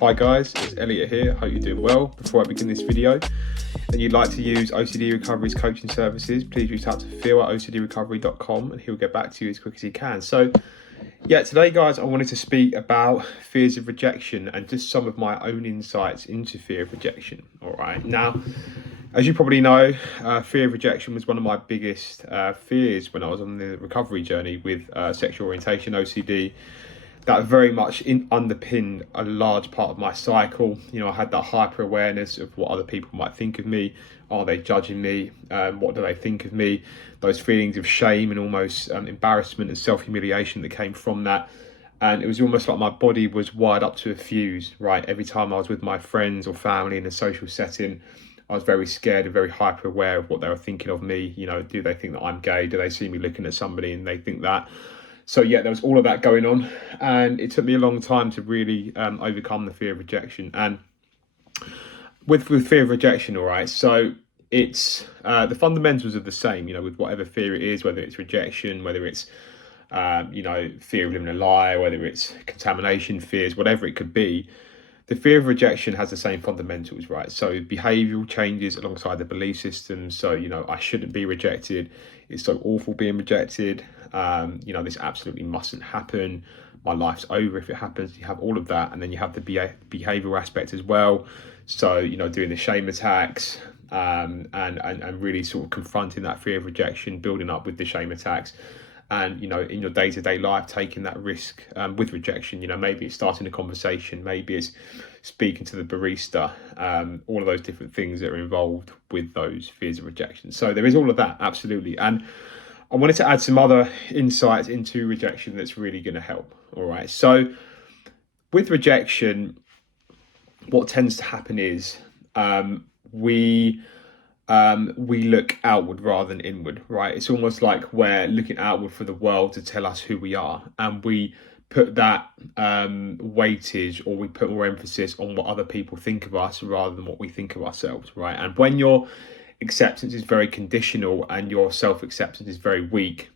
Hi guys, it's Elliot here. Hope you're doing well. Before I begin this video, and you'd like to use OCD Recovery's coaching services, please reach out to Phil at ocdrecovery.com and he'll get back to you as quick as he can. So yeah, today guys, I wanted to speak about fears of rejection and just some of my own insights into fear of rejection. All right, now, as you probably know, fear of rejection was one of my biggest fears when I was on the recovery journey with sexual orientation, OCD. That very much underpinned a large part of my cycle. You know, I had that hyper awareness of what other people might think of me. Are they judging me? What do they think of me? Those feelings of shame and almost embarrassment and self-humiliation that came from that. And it was almost like my body was wired up to a fuse, right? Every time I was with my friends or family in a social setting, I was very scared and very hyper aware of what they were thinking of me. You know, do they think that I'm gay? Do they see me looking at somebody and they think that? So yeah, there was all of that going on, and it took me a long time to really overcome the fear of rejection. And with fear of rejection, all right, so it's the fundamentals are the same, you know, with whatever fear it is, whether it's rejection, whether it's fear of living a lie, whether it's contamination fears, whatever it could be. The fear of rejection has the same fundamentals, right? So behavioural changes alongside the belief system. So, you know, I shouldn't be rejected. It's so awful being rejected. This absolutely mustn't happen. My life's over if it happens. You have all of that. And then you have the behavioural aspect as well. So, you know, doing the shame attacks and really sort of confronting that fear of rejection, building up with the shame attacks. And, you know, in your day-to-day life, taking that risk with rejection, you know, maybe it's starting a conversation, maybe it's speaking to the barista, all of those different things that are involved with those fears of rejection. So there is all of that, absolutely. And I wanted to add some other insights into rejection that's really going to help. All right. So with rejection, what tends to happen is we look outward rather than inward, right? It's almost like we're looking outward for the world to tell us who we are, and we put that weightage, or we put more emphasis on what other people think of us rather than what we think of ourselves, right? And when your acceptance is very conditional and your self-acceptance is very weak,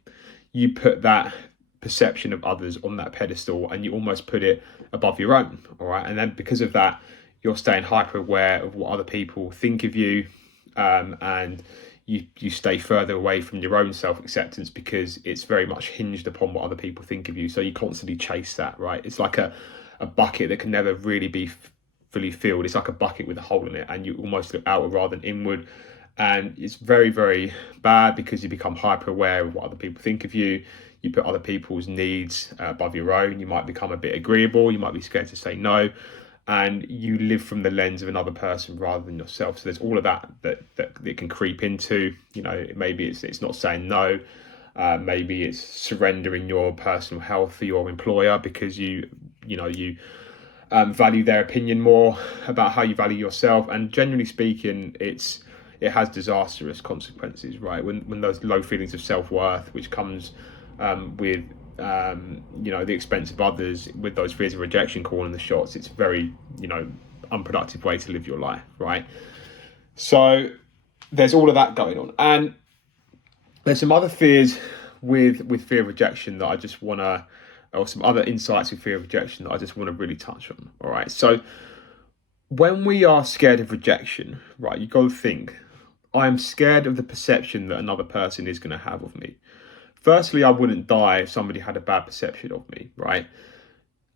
you put that perception of others on that pedestal and you almost put it above your own, all right? And then because of that, you're staying hyper aware of what other people think of you, and you stay further away from your own self-acceptance because it's very much hinged upon what other people think of you. So you constantly chase that, right? It's like a bucket that can never really be fully filled. It's like a bucket with a hole in it, and you almost look outward rather than inward. And it's very, very bad because you become hyper aware of what other people think of you. You put other people's needs above your own. You might become a bit agreeable. You might be scared to say no. And you live from the lens of another person rather than yourself. So there's all of that it can creep into. You know, maybe it's not saying no. Maybe it's surrendering your personal health for your employer because you value their opinion more about how you value yourself. And generally speaking, it has disastrous consequences, right? When those low feelings of self-worth, which comes with the expense of others, with those fears of rejection calling the shots, it's a very, unproductive way to live your life, right? So there's all of that going on. And there's some other fears with fear of rejection that I just want to, or some other insights with fear of rejection that I just want to really touch on, all right? So when we are scared of rejection, right, you got to think, I am scared of the perception that another person is going to have of me. Firstly, I wouldn't die if somebody had a bad perception of me, right?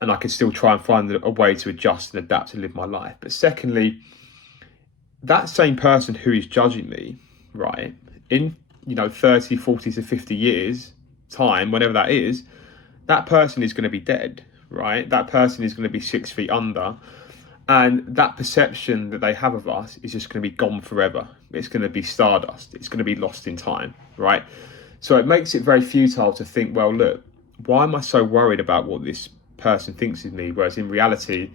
And I could still try and find a way to adjust and adapt to live my life. But secondly, that same person who is judging me, right, in 30, 40 to 50 years time, whenever that is, that person is going to be dead, right? That person is going to be 6 feet under. And that perception that they have of us is just going to be gone forever. It's going to be stardust. It's going to be lost in time, right? So it makes it very futile to think, well, look, why am I so worried about what this person thinks of me? Whereas in reality,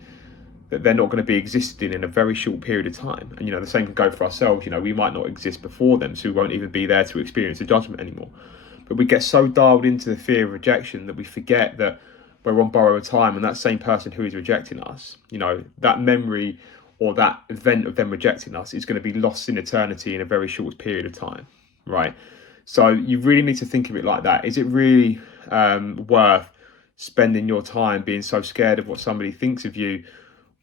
that they're not going to be existing in a very short period of time. And, the same can go for ourselves. We might not exist before them, so we won't even be there to experience the judgment anymore. But we get so dialed into the fear of rejection that we forget that we're on borrowed time, and that same person who is rejecting us, that memory or that event of them rejecting us is going to be lost in eternity in a very short period of time, right? So you really need to think of it like that. Is it really worth spending your time being so scared of what somebody thinks of you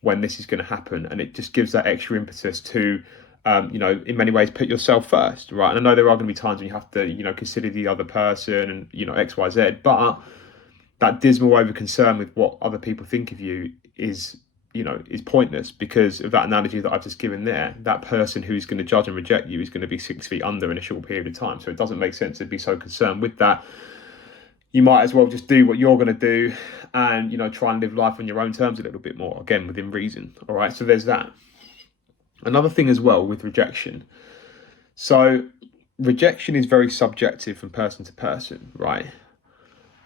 when this is going to happen, and it just gives that extra impetus to in many ways put yourself first, right? And I know there are going to be times when you have to consider the other person and XYZ, but that dismal over concern with what other people think of you is pointless, because of that analogy that I've just given there. That person who's going to judge and reject you is going to be 6 feet under in a short period of time, so it doesn't make sense to be so concerned with that. You might as well just do what you're going to do and try and live life on your own terms a little bit more, again within reason. All right, so there's that. Another thing as well with rejection, so rejection is very subjective from person to person, right?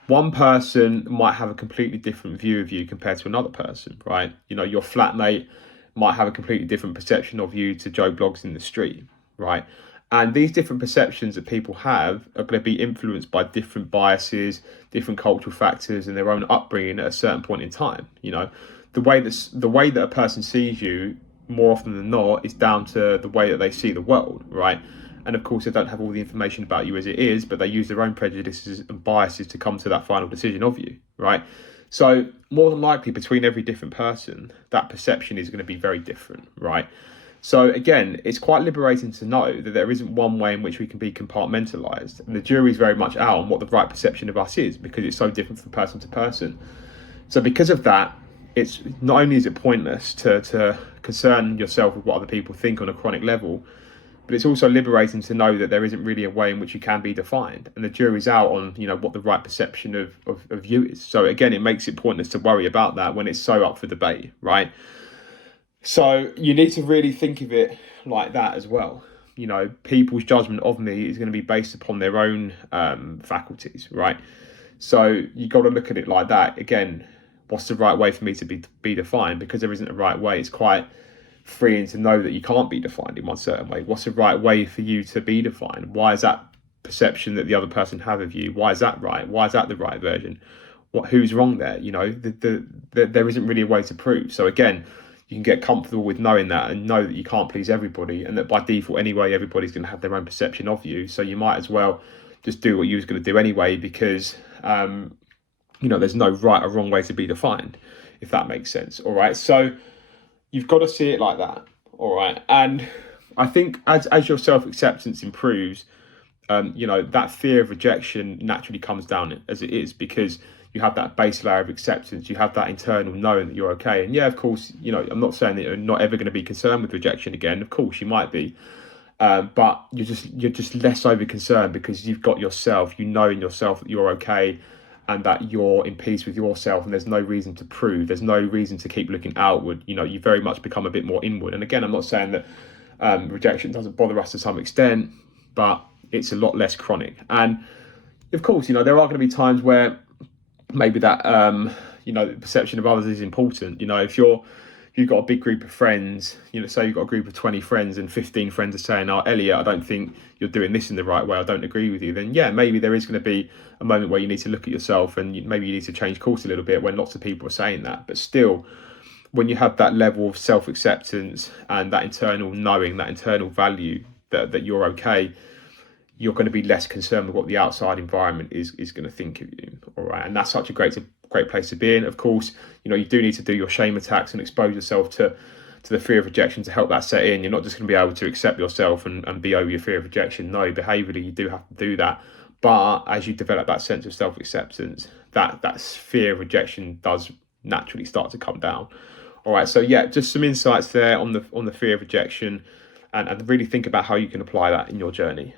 One person might have a completely different view of you compared to another person, right? Your flatmate might have a completely different perception of you to Joe Bloggs in the street, right? And these different perceptions that people have are going to be influenced by different biases, different cultural factors, and their own upbringing at a certain point in time. The way that a person sees you, more often than not, is down to the way that they see the world, right? And of course, they don't have all the information about you as it is, but they use their own prejudices and biases to come to that final decision of you, right? So more than likely, between every different person, that perception is going to be very different, right? So again, it's quite liberating to know that there isn't one way in which we can be compartmentalized. And the jury is very much out on what the right perception of us is, because it's so different from person to person. So because of that, it's not only is it pointless to concern yourself with what other people think on a chronic level, but it's also liberating to know that there isn't really a way in which you can be defined, and the jury's out on what the right perception of you is. So again, it makes it pointless to worry about that when it's so up for debate, right? So you need to really think of it like that as well. People's judgment of me is going to be based upon their own faculties, right? So you got to look at it like that. Again, what's the right way for me to be defined? Because there isn't a right way. It's quite freeing to know that you can't be defined in one certain way. What's the right way for you to be defined? Why is that perception that the other person have of you, why is that right? Why is that the right version? Who's wrong there? There isn't really a way to prove. So again, you can get comfortable with knowing that and know that you can't please everybody, and that by default anyway, everybody's going to have their own perception of you. So you might as well just do what you was going to do anyway, because there's no right or wrong way to be defined, if that makes sense. All right, so you've got to see it like that. All right, and I think as your self-acceptance improves, that fear of rejection naturally comes down as it is, because you have that base layer of acceptance, you have that internal knowing that you're okay. And yeah, of course, I'm not saying that you're not ever going to be concerned with rejection again. Of course you might be, but you're just less over concerned, because you've got yourself, in yourself that you're okay, and that you're in peace with yourself, and there's no reason to prove, there's no reason to keep looking outward. You very much become a bit more inward. And again, I'm not saying that rejection doesn't bother us to some extent, but it's a lot less chronic. And of course, there are going to be times where maybe that the perception of others is important. If you've got a big group of friends, say you've got a group of 20 friends and 15 friends are saying, "Oh, Elliot, I don't think you're doing this in the right way, I don't agree with you," then yeah, maybe there is going to be a moment where you need to look at yourself, and maybe you need to change course a little bit when lots of people are saying that. But still, when you have that level of self-acceptance and that internal knowing, that internal value that you're okay, you're going to be less concerned with what the outside environment is going to think of you. All right, and that's such a great place to be in. Of course, you do need to do your shame attacks and expose yourself to the fear of rejection to help that set in. You're not just going to be able to accept yourself and be over your fear of rejection. No, behaviourally you do have to do that. But as you develop that sense of self-acceptance, that fear of rejection does naturally start to come down. All right, so yeah, just some insights there on the fear of rejection, and really think about how you can apply that in your journey.